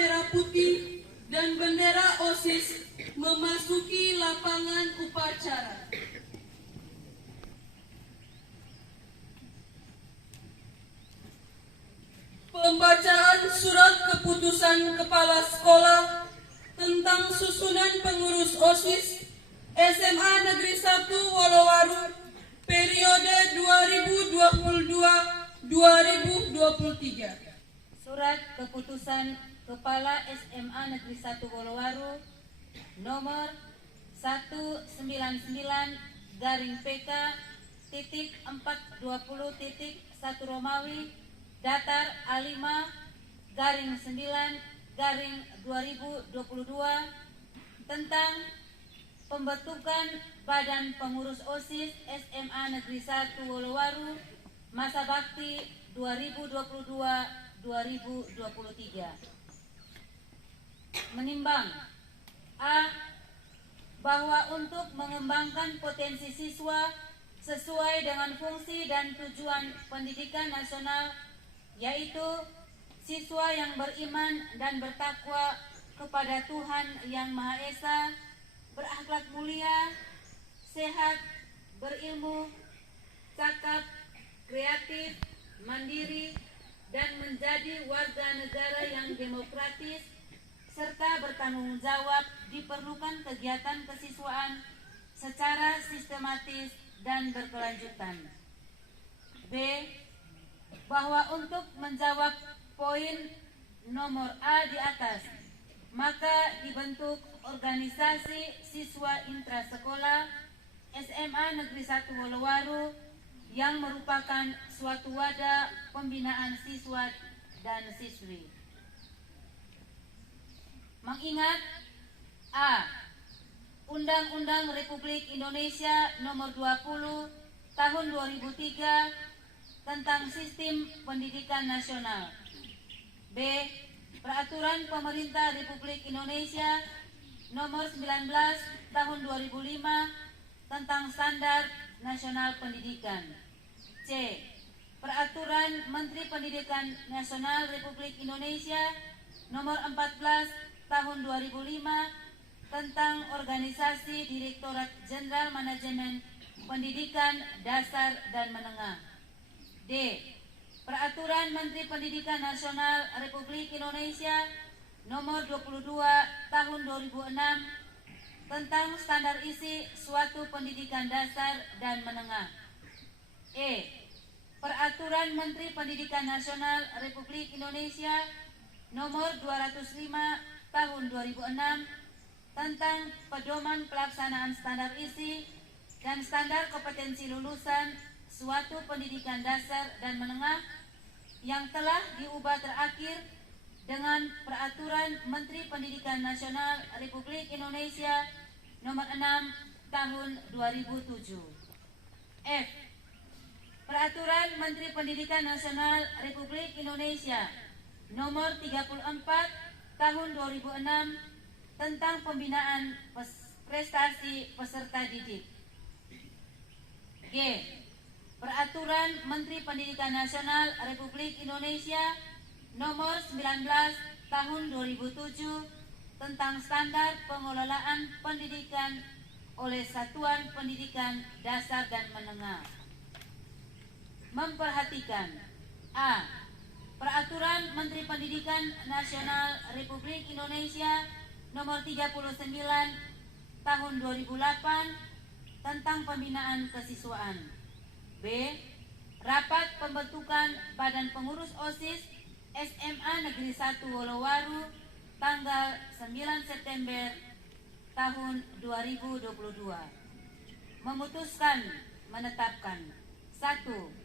merah putih dan bendera OSIS memasuki lapangan upacara. Pembacaan surat keputusan Kepala Sekolah tentang susunan pengurus OSIS SMA Negeri 1 Wolowaru periode 2022-2023. Surat keputusan Kepala SMA Negeri 1 Wolowaru nomor 199-PK.420.1 Romawi datar A5-9-2022 tentang pembentukan Badan Pengurus OSIS SMA Negeri 1 Wolowaru masa bakti 2022-2023. Menimbang A. Bahwa untuk mengembangkan potensi siswa sesuai dengan fungsi dan tujuan pendidikan nasional, yaitu siswa yang beriman dan bertakwa kepada Tuhan Yang Maha Esa, berakhlak mulia, sehat, berilmu, cakap, kreatif, mandiri, dan menjadi warga negara yang demokratis serta bertanggung jawab, diperlukan kegiatan kesiswaan secara sistematis dan berkelanjutan. B. Bahwa untuk menjawab poin nomor A di atas, maka dibentuk organisasi siswa intrasekolah SMA Negeri 1 Wolowaru yang merupakan suatu wadah pembinaan siswa dan siswi. Mengingat A. Undang-Undang Republik Indonesia Nomor 20 Tahun 2003 tentang Sistem Pendidikan Nasional. B. Peraturan Pemerintah Republik Indonesia Nomor 19 Tahun 2005 tentang Standar Nasional Pendidikan. C. Peraturan Menteri Pendidikan Nasional Republik Indonesia Nomor 14 Tahun 2005 tentang Organisasi Direktorat Jenderal Manajemen Pendidikan Dasar dan Menengah. D. Peraturan Menteri Pendidikan Nasional Republik Indonesia Nomor 22 Tahun 2006 tentang standar isi suatu pendidikan dasar dan menengah. E. Peraturan Menteri Pendidikan Nasional Republik Indonesia Nomor 205 Tahun 2006 tentang pedoman pelaksanaan standar isi dan standar kompetensi lulusan suatu pendidikan dasar dan menengah yang telah diubah terakhir dengan Peraturan Menteri Pendidikan Nasional Republik Indonesia Nomor 6 Tahun 2007. F. Peraturan Menteri Pendidikan Nasional Republik Indonesia Nomor 34 Tahun 2006 tentang pembinaan prestasi peserta didik. G. Peraturan Menteri Pendidikan Nasional Republik Indonesia Nomor 19 Tahun 2007 tentang standar pengelolaan pendidikan oleh Satuan Pendidikan Dasar dan Menengah. Memperhatikan A. Peraturan Menteri Pendidikan Nasional Republik Indonesia Nomor 39 Tahun 2008 tentang pembinaan kesiswaan. B. Rapat pembentukan Badan Pengurus OSIS SMA Negeri 1 Wolowaru tanggal 9 September tahun 2022. Memutuskan menetapkan 1.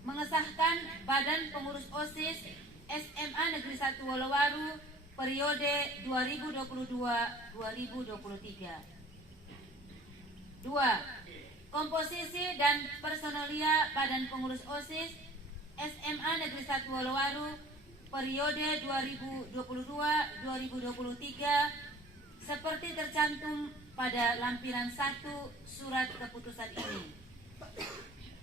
Mengesahkan Badan Pengurus OSIS SMA Negeri 1 Wolowaru periode 2022-2023. 2. Komposisi dan personelia Badan Pengurus OSIS SMA Negeri 1 Wolowaru periode 2022-2023 seperti tercantum pada lampiran 1 surat keputusan ini.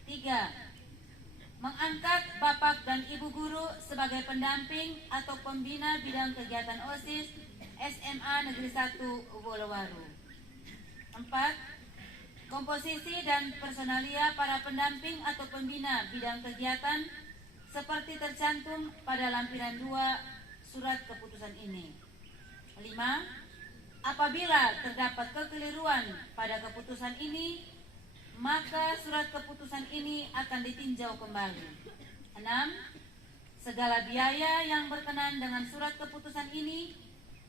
3. mengangkat Bapak dan Ibu Guru sebagai pendamping atau pembina bidang kegiatan OSIS SMA Negeri 1 Wolowaru. 4. Komposisi dan personalia para pendamping atau pembina bidang kegiatan seperti tercantum pada lampiran 2 surat keputusan ini. 5. Apabila terdapat kekeliruan pada keputusan ini, maka surat keputusan ini akan ditinjau kembali. 6. Segala biaya yang berkenan dengan surat keputusan ini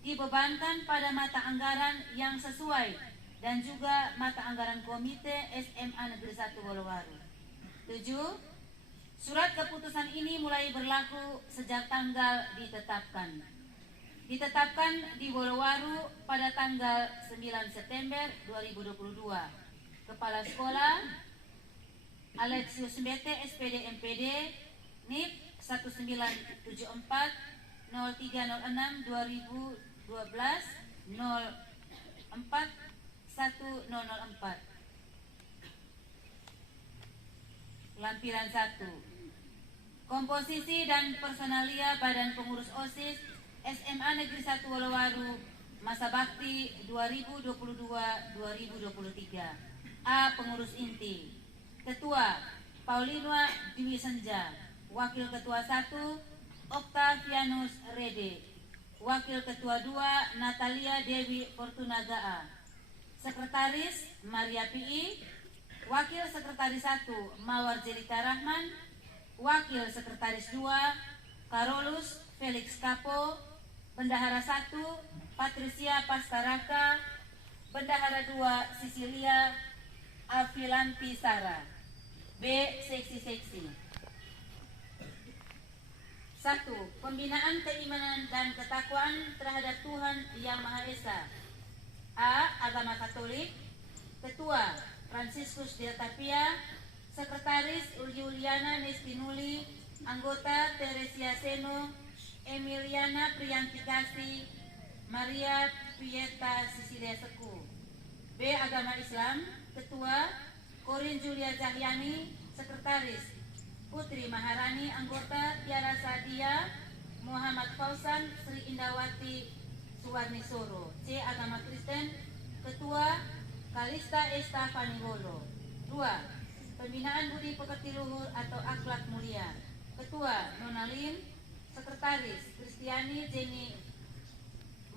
dibebankan pada mata anggaran yang sesuai dan juga mata anggaran Komite SMA Negeri 1 Wolowaru. 7. Surat keputusan ini mulai berlaku sejak tanggal ditetapkan. Ditetapkan di Wolowaru pada tanggal 9 September 2022. Kepala Sekolah Alexius Mbete SPD MPD NIP 1974 0306 2012 04 1004. Lampiran 1. Komposisi dan personalia Badan Pengurus OSIS SMA Negeri 1 Wolowaru masa bakti 2022-2023. A. Pengurus inti. Ketua Paulina Dwi Senja. Wakil Ketua 1 Octavianus Rede. Wakil Ketua 2 Natalia Dewi Fortunagaa. Sekretaris Maria Pi. Wakil Sekretaris 1 Mawar Jelita Rahman. Wakil Sekretaris 2 Carolus Felix Kapo. Bendahara 1 Patricia Pastaraka. Bendahara 2 Sisilia Afilanti Sara. B. Seksi-seksi. 1. Pembinaan keimanan dan ketakwaan terhadap Tuhan Yang Maha Esa. A. Agama Katolik. Ketua Franciscus Deltapia. Sekretaris Juliana Nestinuli. Anggota Teresia Seno, Emiliana Priyanti Kasih, Maria Pieta Sisilia Seku. B. Agama Islam. Ketua Korin Julia Cahyani. Sekretaris Putri Maharani. Anggota Tiara Sadia, Muhammad Fausan, Sri Indawati Suwarni Soro. C. Agama Kristen. Ketua Kalista Esta Fanigolo. 2. Pembinaan Budi Pekerti Luhur atau Akhlak Mulia. Ketua Nonalin. Sekretaris Kristiani Jenny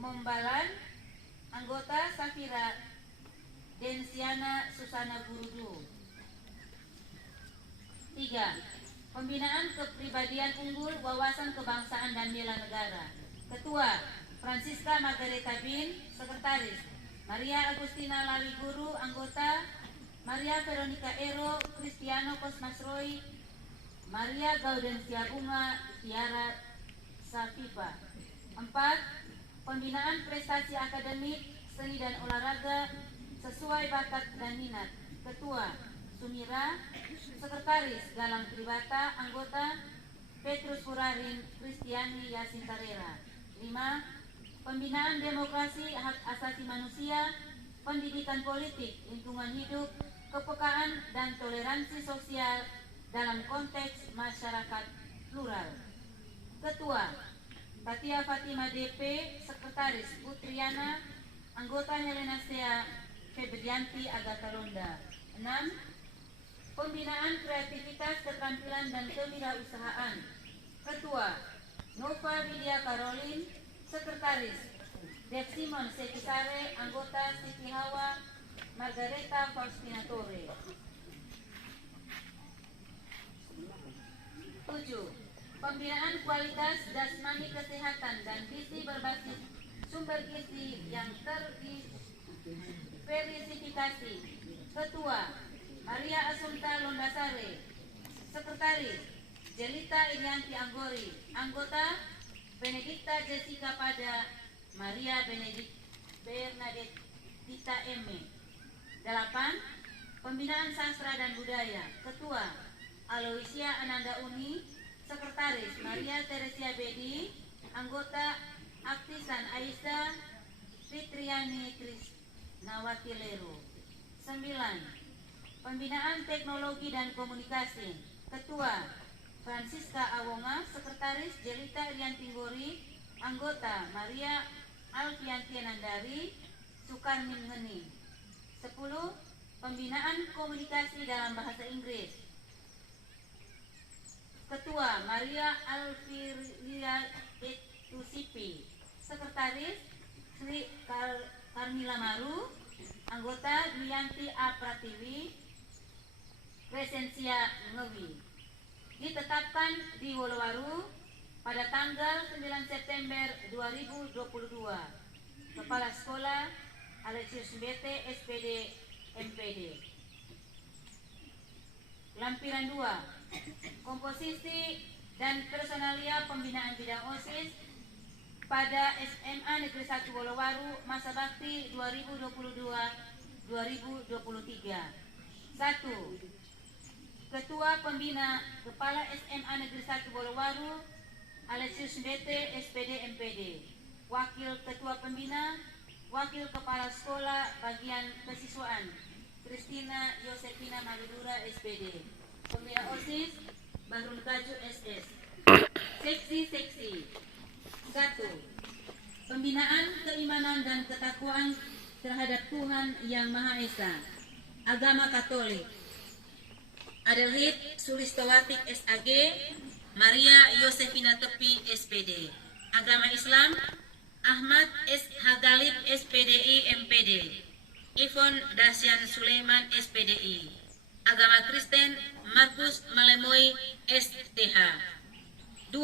Mombalan. Anggota Safira Densiana Susana Gurudu. 3. Pembinaan kepribadian unggul, wawasan kebangsaan dan bela negara. Ketua Francisca Margareta Bin. Sekretaris Maria Agustina Lawi Guru. Anggota Maria Veronica Ero, Cristiano Cosmas Roy, Maria Gaudensia Bunga, Tiara Safifa. 4. Pembinaan prestasi akademik, seni dan olahraga sesuai bakat dan minat. Ketua Sumira. Sekretaris Galang Tribata. Anggota Petrus Furarin, Kristiani Yasin Tarera. 5. Pembinaan demokrasi, hak asasi manusia, pendidikan politik, lingkungan hidup, kepekaan dan toleransi sosial dalam konteks masyarakat plural. Ketua Tatia Fatima DP. Sekretaris Putriana. Anggota Helena Sea Febrianti Agatha Londa. 6. Pembinaan kreativitas, keterampilan dan kewirausahaan. Ketua Nova Widya Karolin. Sekretaris Dev Simon Sekisare. Anggota Siti Hawa Margareta Faustina Tore. 7. Pembinaan kualitas jasmani kesehatan dan gizi berbasis sumber gizi yang terverifikasi. Ketua Maria Asunta Londasare. Sekretaris Jelita Irianti Anggori. Anggota Benedikta Jessica Pada, Maria Bernadette Tita M. 8. Pembinaan sastra dan budaya. Ketua Aloysia Ananda Uni. Sekretaris Maria Teresia Bedi. Anggota Aktisan Aisyah Fitriani Krisnawati Leru. 9. Pembinaan teknologi dan komunikasi. Ketua Francisca Awonga, Sekretaris Jelita Riantinggori, Anggota Maria Alfianti Nandari, Sukarmin Ngeni. 10. Pembinaan komunikasi dalam bahasa Inggris. Ketua Maria Alfiria Etusipi, Sekretaris Sri Karmila Maru, Anggota Duyanti A Pratiwi, Presensia Ngewi. Ditetapkan di Wolowaru pada tanggal 9 September 2022. Kepala Sekolah Alexius Mbete, SPD, MPD. Lampiran 2. Komposisi dan personalia pembinaan bidang OSIS pada SMA Negeri 1 Wolowaru masa bakti 2022-2023. 1. Ketua Pembina Kepala SMA Negeri 1 Wolowaru Alexius Mbete, SPD, MPD. Wakil Ketua Pembina, Wakil Kepala Sekolah Bagian Kesiswaan Kristina Yosefina Maludura, SPD. Pembina OSIS Bahrul Kaju, SS. Seksi-seksi. 1. Pembinaan keimanan dan ketakwaan terhadap Tuhan Yang Maha Esa. Agama Katolik. Adelhid Sulistowatik, SAG. Maria Yosefina Tepi, SPD. Agama Islam Ahmad S. Hagalib, SPDI, MPD. Ivon Dasyan Sulaiman, SPDI. Agama Kristen Markus Malemoy, STH. 2.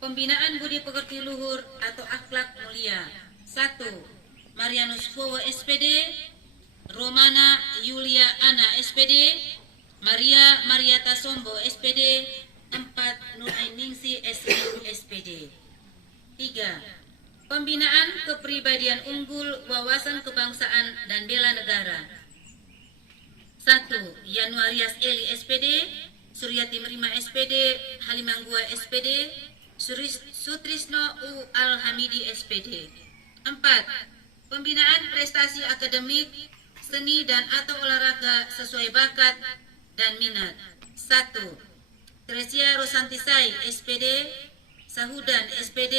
Pembinaan budi pekerti luhur atau akhlak mulia. 1. Marianus Fowo, SPD. Romana Yulia Ana, SPD. Maria Mariata Sombo, SPD. 4. Nur Ainingsi, SU, SPD. 3. Pembinaan kepribadian unggul, wawasan kebangsaan dan bela negara. 1. Yanuarias Eli, SPD. Suryati Merima, SPD. Halimanggua, SPD. Sutrisno U. Al-Hamidi, SPD. 4. Pembinaan prestasi akademik, seni dan atau olahraga sesuai bakat dan minat. 1. Tresia Rosantisai, SPD. Sahudan, SPD.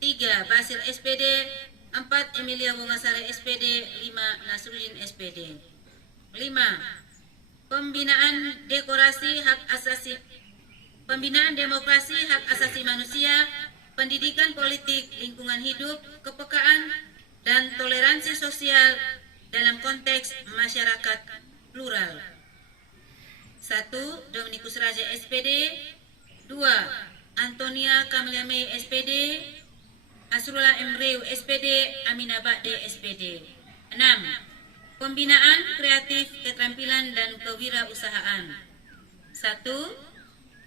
3. Basir, SPD. 4. Emilia Womasare, SPD. 5. Nasruddin, SPD. 5. Pembinaan dekorasi hak asasi, pembinaan demokrasi, hak asasi manusia, pendidikan politik, lingkungan hidup, kepekaan, dan toleransi sosial dalam konteks masyarakat plural. 1. Dominikus Raja, SPD. 2. Antonia Kamelia May, SPD. Asrullah Emreu, SPD. Aminah Ba'de, SPD. 6. Pembinaan kreatif, keterampilan, dan kewirausahaan. 1.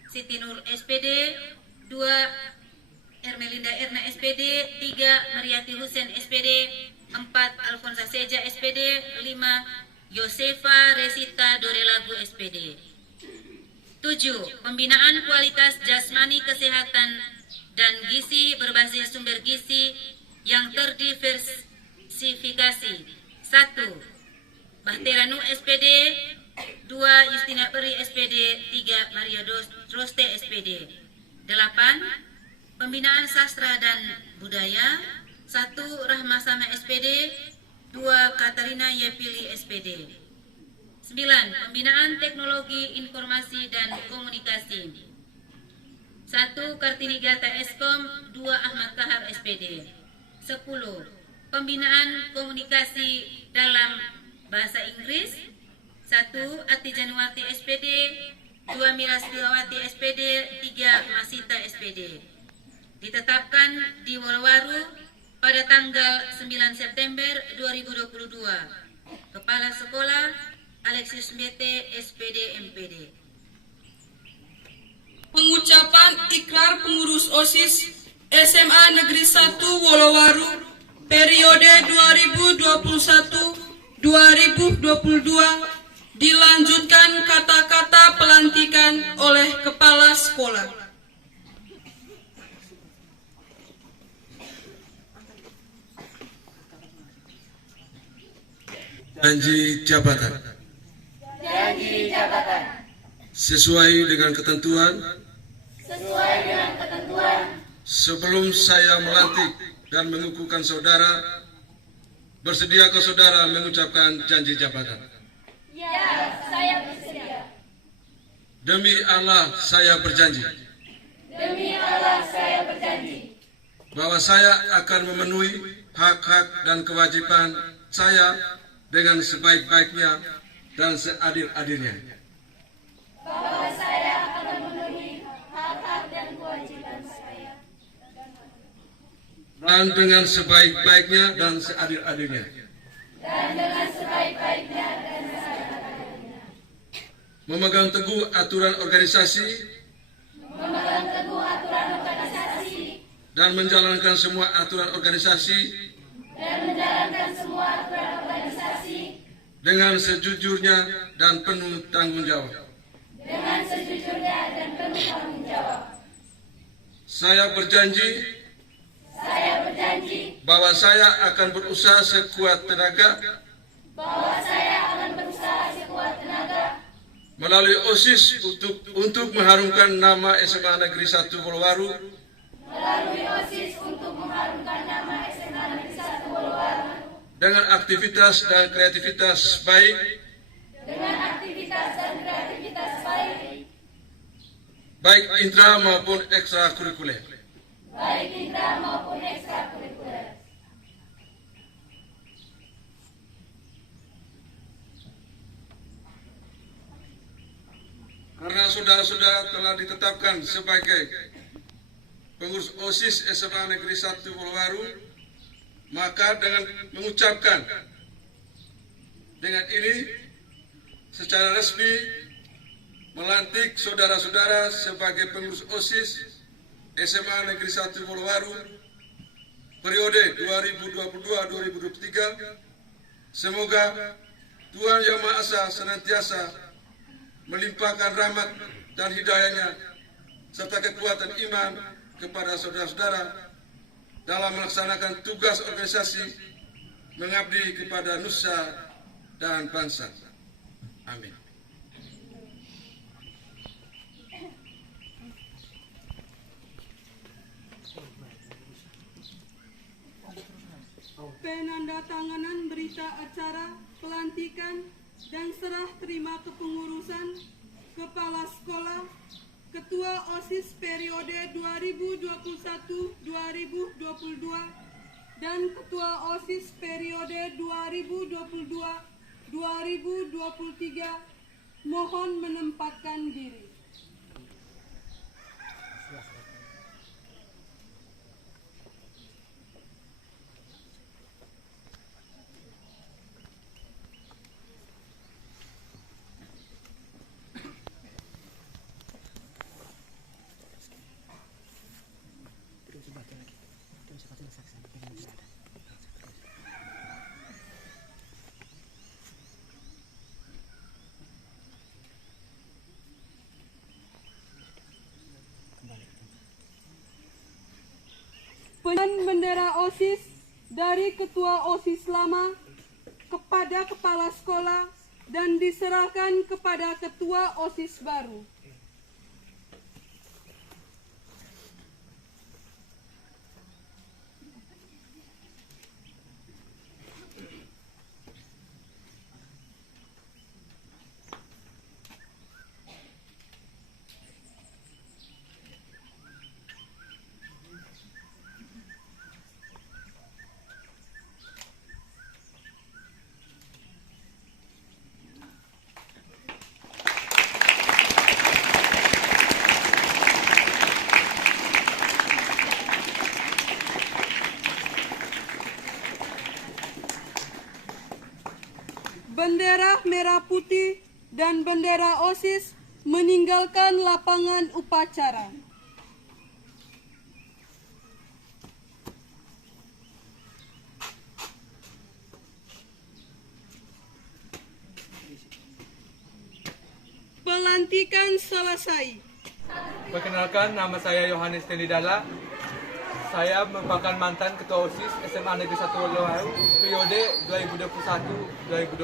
Siti Nur, SPD. 2. Ermelinda Erna, SPD. 3. Mariati Husen, SPD. 4. Alfonsa Seja, SPD. 5. Yosefa Resita Dorelagu, SPD. 7. Pembinaan kualitas jasmani, kesehatan, dan gizi berbasis sumber gizi yang terdiversifikasi. 1. Bahteranu, SPD. 2. Justina Peri, SPD. 3. Maria Droste, SPD. 8. Pembinaan sastra dan budaya. 1. Rahma Sama, SPD. 2. Katarina Yepili, SPD. 9. Pembinaan teknologi informasi dan komunikasi. 1. Kartini Gata Eskom. 2. Ahmad Kahar, SPD. 10. Pembinaan komunikasi dalam bahasa Inggris. 1. Ati Januarti, SPD. 2. Miras Pilawati, SPD. 3. Masita, SPD. Ditetapkan di Wolowaru pada tanggal 9 September 2022. Kepala Sekolah Alexius Mbete, SPD, MPD. Pengucapan ikrar pengurus OSIS SMA Negeri 1 Wolowaru periode 2021-2022 dilanjutkan kata-kata pelantikan oleh Kepala Sekolah. Janji jabatan. Sesuai dengan ketentuan sesuai dengan ketentuan. Sebelum saya melantik dan mengukuhkan saudara, bersedia ke saudara mengucapkan janji jabatan? Ya, saya bersedia. Demi Allah saya berjanji Demi Allah saya berjanji bahwa saya akan memenuhi hak-hak dan kewajiban saya dengan sebaik-baiknya dan seadil-adilnya. bahwa saya akan memenuhi hak-hak dan kewajiban saya Dan dengan sebaik-baiknya dan seadil-adilnya. dan dengan sebaik-baiknya dan seadil-adilnya. Memegang teguh aturan organisasi Memegang teguh aturan organisasi dan menjalankan semua aturan organisasi dan menjalankan semua aturan organisasi dengan sejujurnya dan penuh tanggung jawab. dengan sejujurnya dan penuh tanggung jawab. Saya berjanji Saya berjanji bahwa saya akan berusaha sekuat tenaga bahwa saya akan berusaha sekuat tenaga melalui OSIS untuk mengharumkan nama SMA Negeri 1 Bolowaru melalui OSIS untuk mengharumkan nama SMA Negeri 1 Bolowaru dengan aktivitas dan kreativitas baik dengan aktivitas dan kreativitas baik intra maupun ekstrakurikuler. baik intra maupun ekstrakurikuler. Karena saudara-saudara telah ditetapkan sebagai pengurus OSIS SMA Negeri 1 Bolowaru, maka dengan mengucapkan dengan ini secara resmi melantik saudara-saudara sebagai pengurus OSIS SMA Negeri 1 Bolowaru periode 2022-2023. Semoga Tuhan Yang Maha Esa senantiasa melimpahkan rahmat dan hidayahnya serta kekuatan iman kepada saudara-saudara dalam melaksanakan tugas organisasi mengabdi kepada nusa dan bangsa. Amin. Penandatanganan berita acara pelantikan dan serah terima kepengurusan Kepala Sekolah, Ketua OSIS periode 2021-2022 dan Ketua OSIS periode 2022-2023 mohon menempatkan diri. Penyandaran bendera OSIS dari Ketua OSIS lama kepada Kepala Sekolah dan diserahkan kepada Ketua OSIS baru. Bendera merah putih dan bendera OSIS meninggalkan lapangan upacara. Pelantikan selesai. Perkenalkan, nama saya Yohanes Tenidala. Saya merupakan mantan Ketua OSIS SMA Negeri 1 Bolowaru periode 2021-2022.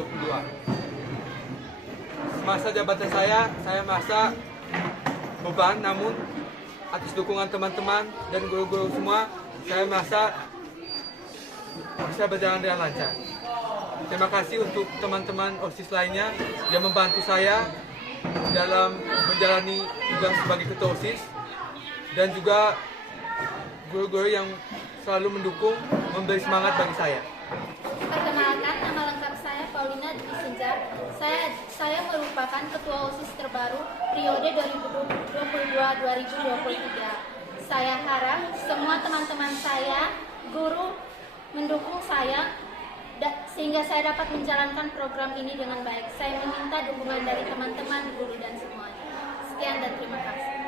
Semasa jabatan saya merasa beban, namun atas dukungan teman-teman dan guru-guru semua, saya merasa bisa berjalan dengan lancar. Terima kasih untuk teman-teman OSIS lainnya yang membantu saya dalam menjalani tugas sebagai ketua OSIS, dan juga guru-guru yang selalu mendukung, memberi semangat bagi saya. Perkenalkan, nama lengkap saya Paulina Dwi Senjar. Saya merupakan ketua OSIS terbaru periode 2022-2023. Saya harap semua teman-teman saya, guru, mendukung saya sehingga saya dapat menjalankan program ini dengan baik. Saya meminta dukungan dari teman-teman, guru, dan semuanya. Sekian dan terima kasih.